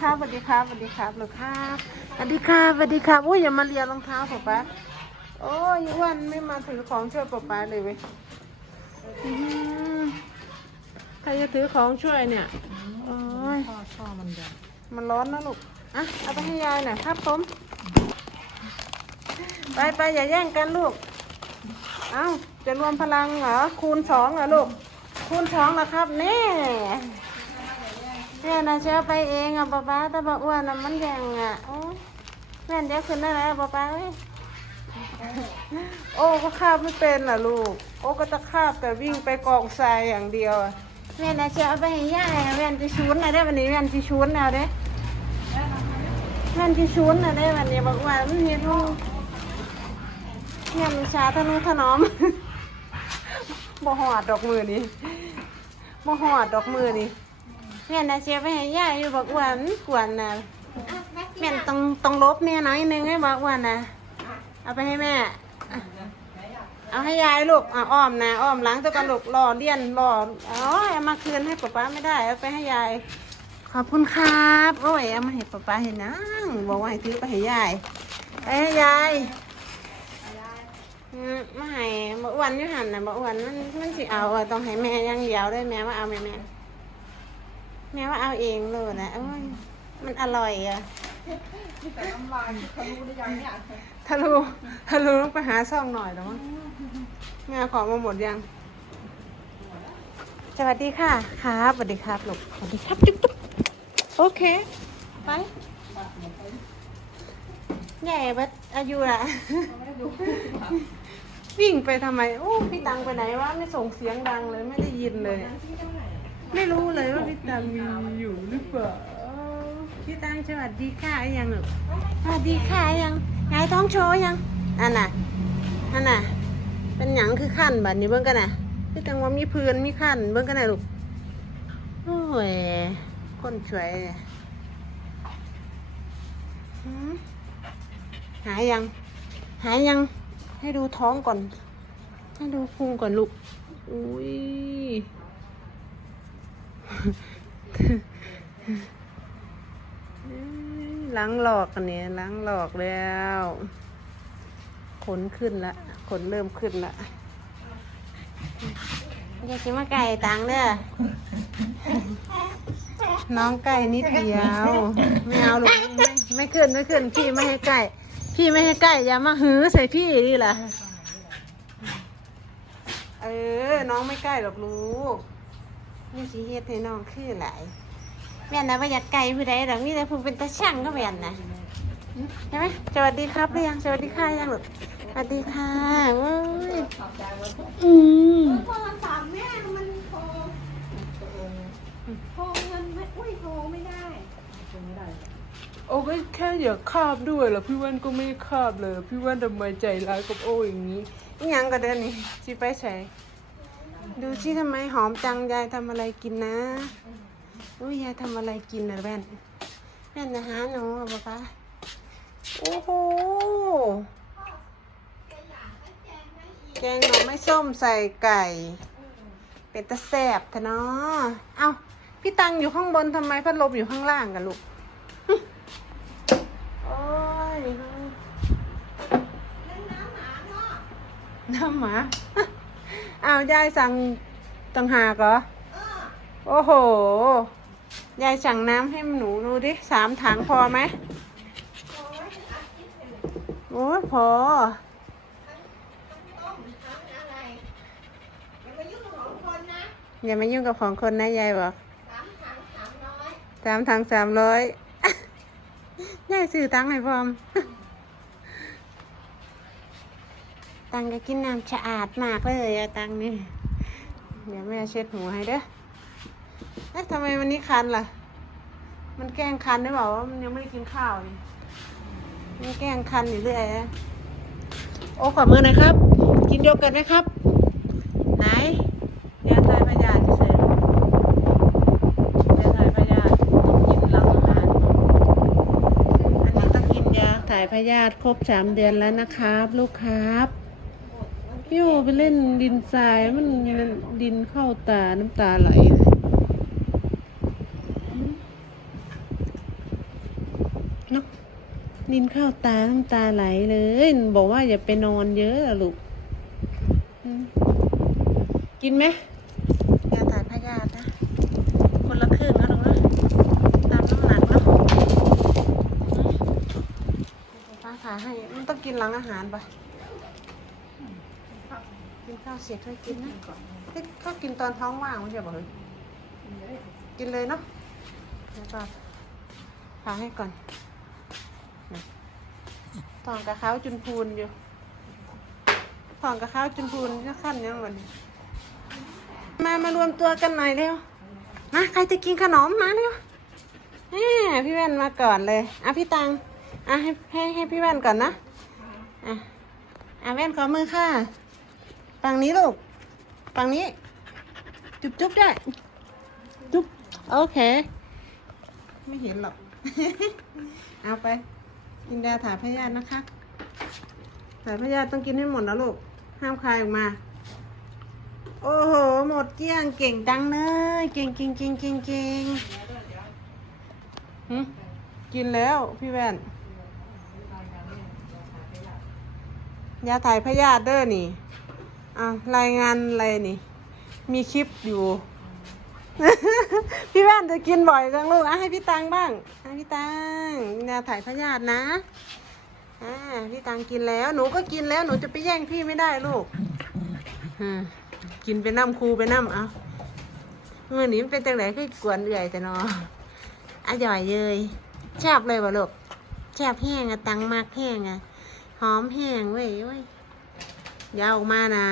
ครับสวัสดีครับสวัสดีครับลูกครับสวัสดีครับสวัสดีครับโอ้ยอย่ามาเลียรองเท้าป๊าป๊าโอ้ยวันไม่มาถือของช่วยป๊าป๊าเลยเว้ยอื้อหือใครจะถือของช่วยเนี่ยโอ้ยพ่อชอมันใหญ่มันร้อนนะลูกอะเอาไปให้ยายหน่อยครับผมไปไปอย่าแย่งกันลูก เอ้าจะรวมพลังเหรอคูณสองเหรอลูกคูณสองเหรอครับ นี่ แน่แม่น่ะเชื่อไปเองอะป๊าป๊าแต่บ่อ้วนอะมันแย่งอะโอ้แม่นเดี๋ยวขึ้นได้แล้วป๊าป๊าเอ้ยโอ้ก็คาบไม่เป็นล่ะลูก โอ้ก็จะคาบแต่วิ่งไปกองทรายอย่างเดียวอะแม่น่ะเชื่อไปให้ย่าแม่นจะชูนอะไรได้วันนี้แม่นจะชูนแล้วเด้แม่นจะชูนอะได้วันนี้บอกว่ามันเห็นลูกเงี้ยมชาทะนุถนอมบ่หอดดอกมือนี่บ่หอดดอกมือนี่ แม่น่ะเชียร์ไปให้ย่าอยู่บอกว่ามันกวนน่ะแม่นต้องต้องลบแม่น้อยหนึงให้บอกว่าน่ะเอาไปให้แม่อะเอาให้ยายลูกอะอ้อมนะอ้อมหลังตัวกันลูกรอเลี้ยนรออ๋อเอามาคืนให้ป๊าป๊าไม่ได้เอาไปให้ยายขอบคุณครับโอ้ยเอามาให้ป๊าป๊าเห็นนะบอกว่าให้ถือไปให้ยายไปให้ยายอืมไม่ให้บ่อ้วนอยู่หันนะบ่อ้วนมันมันสิเอาอะต้องให้แม่อยังเดียวได้แม่ว่าเอาแม่แม่ แม่ว่าเอาเองเลยนะอ้ยมันอร่อยอะแต่น้ำลายเขารู้ได้ยังเนี่ยทะลุทะลุต้องไปหาซ่องหน่อยแล้วมั้งแม่ของมาหมดยัง สวัสดีค่ะ ครับสวัสดีครับลูกสวัสดีครับจุ๊บจุ๊บโอเค ไปใหญ่บัดอายุละวิ่งไปทำไม โอ้พี่ตังไปไหนวะไม่ส่งเสียงดังเลยไม่ได้ยินเลย ไม่รู้เลยว่าพี่ตังมีอยู่หรือเปล่าพี่ตังสวัสดีค่ะยังลูกสวัสดีค่ะยังไงท้องโชว์ยังอันน่ะอันน่ะ เป็นหยังคือขั้นบัดนี้เบิ่งกันน่ะพี่ตังว่ามีพื้นมีขั้นเบิ่งกันน่ะลูกโอ้ยคนสวยเนี่ยหืมหายยัง หายยัง ให้ดูท้องก่อน ให้ดูพุงก่อนลูก อุ้ย ล้างหลอกอันนี้ล้างหลอกแล้ว ขนขึ้นละ ขนเริ่มขึ้นละอยากกินมาไก่ตังเด้อ น้องไก่นิดเดียว ไม่เอาลูกไม่ไม่ขึ้นไม่ขึ้น พี่ไม่ให้ไก่ พี่ไม่ให้ไก่อย่ามาหือใส่พี่ดิล่ะเออ น้องไม่ใกล้หรอกลูก นี่สิเฮ็ดให้น้องคือหลายแม่นนะว่าอยากไก่ผู้ใดหรอกมีแต่ผู้เป็นตาช่างก็แม่นนะใช่ไหมสวัสดีครับหรือยังสวัสดีค่ะยังลูกสวัสดีค่ะเว้ยอืมโทรศัพท์แม่มันโทรโทรเงินไม่อุ้ยโทรไม่ได้โทรไม่ได้โอ้ก็แค่อยากคาบด้วยเหรอพี่ว่านก็ไม่คาบเลย พี่ว่านทำไมใจร้ายกับโอ้อย่างนี้อีหยังก็เดินนี่ชีไปใส่ ดูชิทำไมหอมจังยายทำอะไรกินนะอุ้ยยายทำอะไรกินนะแว่นแว่นนะฮะหนูอะป๊าป๊าโอ้โหแกงหน่อไม้ส้มใส่ไก่ เป็นตะแสบเถอะเนาะเอ้าพี่ตังอยู่ข้างบนทำไมพัดลมอยู่ข้างล่างกันลูกโอ้ยน้ำหมา อ้าวยายสั่งต่างหากเหรอ โอ้โห ยายสั่งน้ำให้หนูดูดิสามถังพอไหมโอ้ยพอ อย่ามายุ่งกับของคนนะยายบอกสามถังสามร้อยยายซื้อตังค์ให้พร้อม ตังก็กินน้ำสะอาดมากเลยอะตังนี่ เดี๋ยวแม่เช็ดหูให้เด้อเอ๊ะทำไมวันนี้คันล่ะ มันแกล้งคันหรือเปล่าว่ามันยังไม่ได้กินข้าวนี่มันแกล้งคันอยู่เรื่อยนะโอ้ขอมือหน่อยครับ กินโยเกิร์ตไหมครับ ไหนยาถ่ายพยาธิเสร็จยาถ่ายพยาธิกินหลังอาหารอันนี้ต้องกินยาถ่ายพยาธิครบสามเดือนแล้วนะครับ ลูกครับ พี่โอไปเล่นดินทรายมันดินเข้าตาน้ำตาไหลเลยเนาะนินข้าวตาน้ำตาไหลเลย บอกว่าอย่าไปนอนเยอะอะลูกกินไหมยาถ่ายพยาธินะ คนละครึ่งนะลูกนะตามน้ำหนักเนาะป้าขาให้มันต้องกินหลังอาหารปะ กินข้าวเสร็จค่อยกินนะเฮ้ยก็กินตอนท้องว่างไม่ใช่บอกเลยกินเลยเนาะแล้วก็ขาให้ก่อนทองกับข้าวจุนพูนอยู่ทองกับข้าวจุนพูนจะขั้นยังวันนี้มามารวมตัวกันหน่อยเร็วมาใครจะกินขนมมาเร็วแหมพี่แว่นมาก่อนเลยอะพี่ตังอะให้ให้ให้พี่แว่นก่อนนะอะอะแว่นขอมือค่ะ ฝั่งนี้ลูกฝั่งนี้ จุ๊บจุ๊บได้ จุ๊บโอเค ไม่เห็นหรอก เอาไป กินยาถ่ายพยาธินะคะ ถ่ายพยาธิต้องกินให้หมดนะลูก ห้ามคายออกมา โอ้โห หมดเกลี้ยงเก่งจังเลย เก่งเก่งเก่งเก่งเก่งกินแล้วพี่แว่นยาถ่ายพยาธิเด้อนี่ อะรายงานอะไรนี่ มีคลิปอยู่ พี่แว่นจะกินบ่อยจังลูกอะให้พี่ตังบ้างให้พี่ตังยาถ่ายพยาธินะอ่าพี่ตังกินแล้วหนูก็กินแล้วหนูจะไปแย่งพี่ไม่ได้ลูกอืมกินไปน้ำครูไปน้ำเอาเมื่อนี้มันเป็นจังไหนคือกวนเอื่อยแต่นออร่อยเลยแซ่บเลยบ่ลูกแซ่บแห้งอะตังมากแห้งอะหอมแห้งเว้ยเว้ย ยาวออกมานะ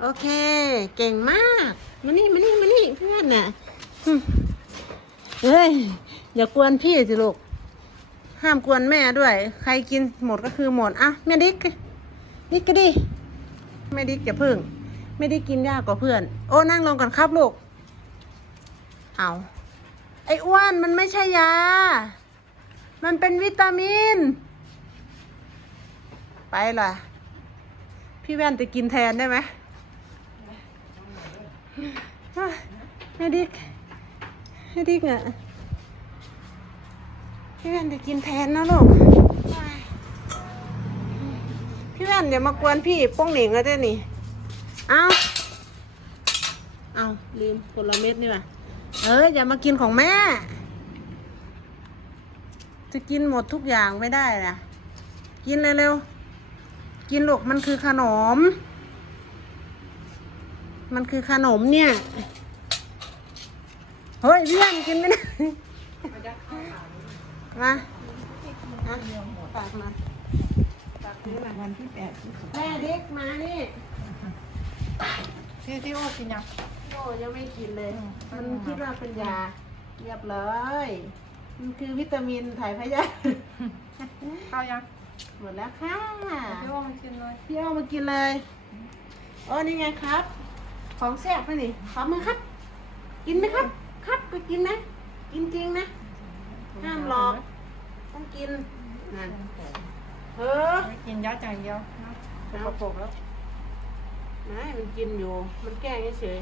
โอเค เก่งมากมานี่มานี่มานี่เพื่อนน่ะเฮ้ย อย่ากวนพี่สิลูก ห้ามกวนแม่ด้วย ใครกินหมดก็คือหมดอะแม่ดิกดิกก็ดิไม่ดิกอย่าพึ่งไม่ได้กินยากกว่าเพื่อน โอ้นั่งลงก่อนครับลูก เอาไอ้อ้วนมันไม่ใช่ยา มันเป็นวิตามิน ไปเล่ะ พี่แว่นจะกินแทนได้ไหมไม่ดิกไม่ดิกอะพี่แว่นจะกินแทนนะลูก พี่แว่นอย่ามากวนพี่โป้งเหน่งแล้วเด้นี่ เอาเอาลืมผลเม็ดนี่ว่ะเอออย่ามากินของแม่ จะกินหมดทุกอย่างไม่ได้นะกินเร็วๆ กินลูกมันคือขนม มันคือขนมเนี่ย เฮ้ยพี่แว่นกินไม่ได้มาอะฝากมาฝากซื้อมาวันที่แปดที่สุดแม่เด็กมานี่ที่ที่โอ้กินยังโอ้ยังไม่กินเลย มันคิดว่าเป็นยาเรียบร้อย มันคือวิตามินถ่ายพยาธิข้าวยัง หมดแล้วค่ะที่โอ้มันกินเลยพี่เอามากินเลยโอ้นี่ไงครับ ของแซ่บไหมนี่ขอมือครับ กินไหมครับ ครับก็กินนะ กินจริงนะ ห้ามหลอก ต้องกินนั่นเฮ้อไม่กินยัดอย่างเดียวนะเอาปกแล้วไม่มันกินอยู่ มันแกล้งเฉย